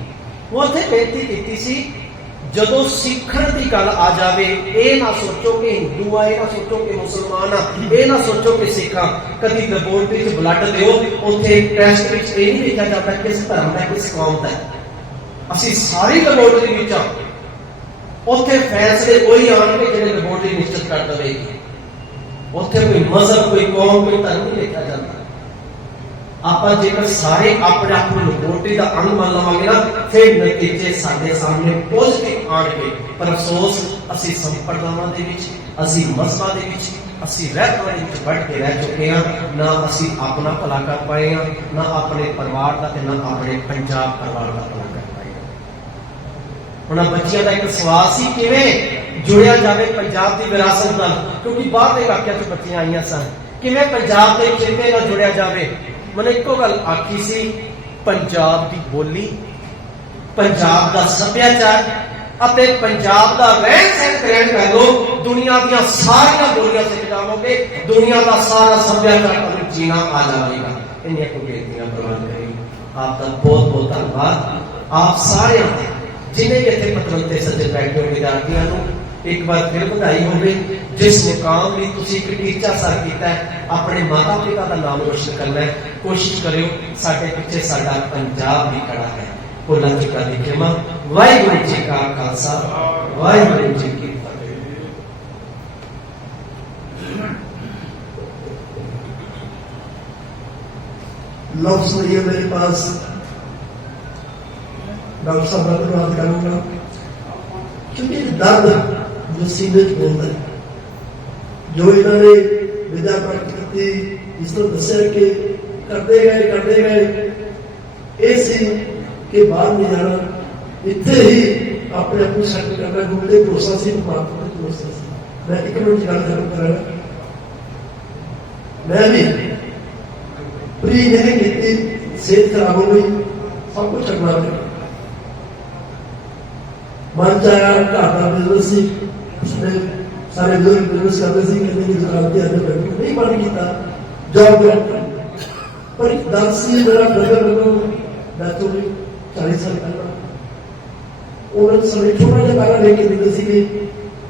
ਉਹ ਉੱਥੇ ਬੇਨਤੀ ਕੀਤੀ ਸੀ ਜਦੋਂ ਸਿੱਖਣ ਦੀ ਗੱਲ ਆ ਜਾਵੇ ਇਹ ਨਾ ਸੋਚੋ ਕਿ ਹਿੰਦੂ ਆ ਇਹ ਨਾ ਸੋਚੋ ਕਿ ਮੁਸਲਮਾਨ ਆ ਇਹ ਨਾ ਸੋਚੋ ਕਿ ਸਿੱਖ ਆ ਕਦੀ ਲੈਬੋਰਟਰੀ 'ਚ ਬਲੱਡ ਦਿਓ ਉੱਥੇ ਟੈਸਟ ਵਿੱਚ ਇਹ ਨਹੀਂ ਲਿਖਿਆ ਜਾਂਦਾ ਕਿਸ ਧਰਮ ਦਾ ਕਿਸ ਕੌਮ ਦਾ ਹੈ। ਅਸੀਂ ਸਾਰੀ ਲੈਬੋਰਟਰੀ ਵਿੱਚ ਆ ਉੱਥੇ ਫੈਸਲੇ ਕੋਈ ਆਉਣਗੇ ਜਿਹੜੇ ਲੈਬੋਰਟਰੀ ਨਿਸ਼ਚਿਤ ਕਰ ਦੇਵੇਗੀ ਉੱਥੇ ਕੋਈ ਮਜ਼ਹਬ ਕੋਈ ਕੌਮ ਕੋਈ ਧਰਮ ਨਹੀਂ ਲਿਖਿਆ ਜਾਂਦਾ ਆਪਾਂ ਜੇਕਰ ਸਾਰੇ ਆਪਣੇ ਆਪ ਨੂੰ ਰਿਪੋਰਟੀ ਦਾ ਅੰਗ ਮੰਨ ਲਵਾਂਗੇ ਨਾ, ਫਿਰ ਨਤੀਜੇ ਸਾਡੇ ਸਾਹਮਣੇ ਪੋਜ਼ਿਟਿਵ ਆਣਗੇ ਪਰ ਅਫਸੋਸ, ਅਸੀਂ ਸੰਪਰਦਾਵਾਂ ਦੇ ਵਿੱਚ, ਅਸੀਂ ਮਸਬਾ ਦੇ ਵਿੱਚ, ਅਸੀਂ ਰਹਿਤਵਾਰੀ ਵਿੱਚ ਵੱਢ ਕੇ ਰਹਿ ਚੁੱਕੇ ਹਾਂ। ਨਾ ਅਸੀਂ ਆਪਣਾ ਭਲਾ ਕਰ ਪਾਏ ਹਾਂ, ਨਾ ਆਪਣੇ ਪਰਿਵਾਰ ਦਾ ਤੇ ਨਾ ਆਪਣੇ ਪੰਜਾਬ ਪਰਿਵਾਰ ਦਾ ਭਲਾ ਕਰ ਪਾਏ ਹਾਂ। ਉਹਨਾਂ ਬੱਚਿਆਂ ਦਾ ਇੱਕ ਸਵਾਲ ਸੀ, ਕਿਵੇਂ ਜੁੜਿਆ ਜਾਵੇ ਪੰਜਾਬ ਦੀ ਵਿਰਾਸਤ ਨਾਲ? ਕਿਉਂਕਿ ਬਾਹਰ ਦੇ ਇਲਾਕਿਆਂ ਤੋਂ ਬੱਚੀਆਂ ਆਈਆਂ ਸਨ। ਕਿਵੇਂ ਪੰਜਾਬ ਦੇ ਚੇਤੇ ਨਾਲ ਜੁੜਿਆ ਜਾਵੇ? ਮੈਨੂੰ ਇੱਕੋ ਗੱਲ ਆਖੀ ਸੀ, ਪੰਜਾਬ ਦੀ ਬੋਲੀ, ਪੰਜਾਬ ਦਾ ਸੱਭਿਆਚਾਰ ਅਤੇ ਪੰਜਾਬ ਦਾ ਰਹਿਣ ਸਹਿਣ ਗ੍ਰਹਿਣ ਕਰ ਲੋ ਦੁਨੀਆ ਦੀਆਂ ਸਾਰੀਆਂ ਬੋਲੀਆਂ ਸਿੱਖ ਜਾਵੋਗੇ, ਦੁਨੀਆ ਦਾ ਸਾਰਾ ਸੱਭਿਆਚਾਰ ਤੁਹਾਨੂੰ ਜੀਣਾ ਆ ਜਾਵੇਗਾ। ਇੰਨੀਆਂ ਕੁ ਬੇਨਤੀਆਂ ਪ੍ਰਵਾਨ ਕਰੀ। ਆਪ ਦਾ ਬਹੁਤ ਬਹੁਤ ਧੰਨਵਾਦ। ਆਪ ਸਾਰਿਆਂ ਦਾ ਜਿਨੇ ਕਿ ਇੱਥੇ ਪਤਵੰਤੇ ਸੱਜੇ ਬੈਠੇ ਹੋ ਵਿਦਿਆਰਥੀਆਂ ਨੂੰ ਇੱਕ ਵਾਰ ਫਿਰ ਵਧਾਈ ਹੋਵੇ ਜਿਸ ਮੁਕਾਮ ਲਈ ਤੁਸੀਂ ਇੱਕ ਟੀਚਾ ਸਰ ਕੀਤਾ ਹੈ ਆਪਣੇ ਮਾਤਾ ਪਿਤਾ ਦਾ ਨਾਮ ਰੋਸ਼ਨ ਕਰਨਾ ਹੈ ਕੋਸ਼ਿਸ਼ ਕਰਿਓ ਸਾਡੇ ਪਿੱਛੇ ਸਾਡਾ ਪੰਜਾਬ ਵੀ ਖੜਾ ਹੈ ਭੁੱਲਾਂ ਚੁੱਕਾ ਦੀ ਖਿਮਾ ਵਾਹਿਗੁਰੂ ਜੀ ਕਾ ਖਾਲਸਾ ਵਾਹਿਗੁਰੂ ਜੀ ਕੀ ਫਤਿਹ लफ्ज नहीं है मेरे पास डॉक्टर साहब मैं धन्यवाद करूंगा क्योंकि दर्द ਮੁਸੀਬਤ ਹੁੰਦਾ ਹੈ ਜੋ ਇਹਨਾਂ ਨੇ ਵਿਦਾ ਪ੍ਰਾਪਤ ਕੀਤੀ ਇਸ ਤੋਂ ਦੱਸਿਆ ਕਿ ਕਰਦੇ ਗਏ ਕਰਦੇ ਗਏ ਇਹ ਸੀ ਕਿ ਬਾਹਰ ਨਹੀਂ ਜਾਣਾ ਇੱਥੇ ਹੀ ਆਪਣੇ ਆਪ ਨੂੰ ਸੈਟ ਕਰਨਾ ਗੁਰਦੇ ਭਰੋਸਾ ਸੀ ਪਰਮਾਤਮਾ ਤੇ ਭਰੋਸਾ ਸੀ ਮੈਂ ਇੱਕ ਮਿੰਟ ਗੱਲ ਕਰ ਕਰਾਂ ਮੈਂ ਵੀ ਪ੍ਰੀ ਨਹੀਂ ਕੀਤੀ ਸਿਹਤ ਖਰਾਬ ਹੋ ਗਈ ਸਭ ਕੁਝ ਚੰਗਾ ਹੋ ਗਿਆ ਮਨ ਚਾਇਆ ਘਰ ਦਾ ਬਿਜ਼ਨਸ ਸੀ ਉਸਨੇ ਸਾਰੇ ਲੋਕ ਬਿਜ਼ਨਸ ਕਰਦੇ ਸੀ, ਕਹਿੰਦੇ ਕਿ ਦੁਕਾਨ ਤੇ ਆਦੇ ਬੈਠੇ। ਨਹੀਂ ਮਨ ਕੀਤਾ। ਜੌਬ ਜੌਬ ਪਰ ਇੱਕ ਦਸ ਸੀ, ਮੇਰਾ ਬ੍ਰਦਰ ਨੂੰ ਮੈਂ ਤੋਂ 40 ਸਾਲ ਪਹਿਲਾਂ ਉਹਨਾਂ ਸਮੇਂ ਛੋਟਾ ਜਿਹਾ ਪੈਰਾ ਲੈ ਕੇ ਦਿੰਦੇ ਸੀ ਕਿ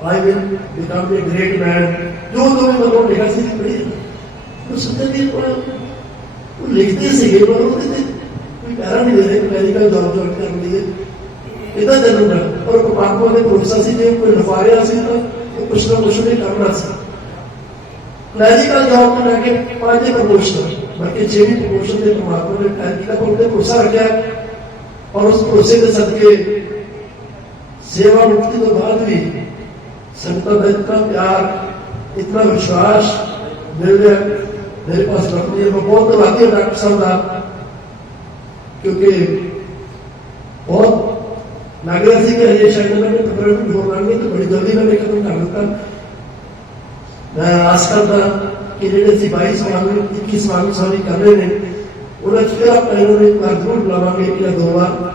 I will become a great man ਜੋ ਜੋ ਮੈਨੂੰ ਲਿਖਿਆ ਸੀ ਪੜ੍ਹੀ ਉਹ ਸੁਣਦੇ ਵੀ ਉਹ ਉਹ ਲਿਖਦੇ ਸੀਗੇ, ਪਰ ਉਹਦੇ ਤੇ ਕੋਈ ਪੈਰਾ ਨਹੀਂ ਦੇ ਰਹੇ। ਮੈਡੀਕਲ ਜੌਬ ਜੌਬ ਕਰਨ ਲਈ। එදා දැනුණා. ඔය පාක්කෝනේ ප්‍රොෆෙසර්සිනේ કોઈ નફારે હશે તો કુછ ના કુછ નહીં કરના છે. ક્લાસિકલ જોબ में जाके पाँच प्रमोशन बल्कि जे भी प्रमोशन थे महात्मा ने क्लासिकल को उनने भरोसा रखा और उस भरोसे के सदके सेवा मुक्ति तो बाद भी संतों में इतना प्यार, इतना विश्वास, मेरे मेरे पास रखनी है मैं बहुत तो आती हूँ, डॉक्टर साहब, क्योंकि बहुत ਲੱਗ ਰਿਹਾ ਸੀ ਕਿ ਇਹ ਸ਼ਾਇਦ ਉਹਨਾਂ ਨੇ ਤਕਰੀਬਨ ਦੋ ਲਾਂਗੇ ਤੇ ਬੜੀ ਜਲਦੀ ਨਾਲ ਇਹ ਖਤਮ ਕਰ ਦਿੱਤਾ। ਮੈਂ ਆਸ ਕਰਦਾ ਕਿ ਜਿਹੜੇ ਸਿਪਾਹੀ ਸਵਾਮੀ 21 ਸਵਾਮੀ ਸਾਰੀ ਕਰ ਰਹੇ ਨੇ, ਉਹਨਾਂ ਚ ਫਿਰ ਆਪਾਂ ਇਹਨਾਂ ਜ਼ਰੂਰ ਬੁਲਾਵਾਂਗੇ, ਇੱਕ ਜਾਂ ਦੋ ਵਾਰ।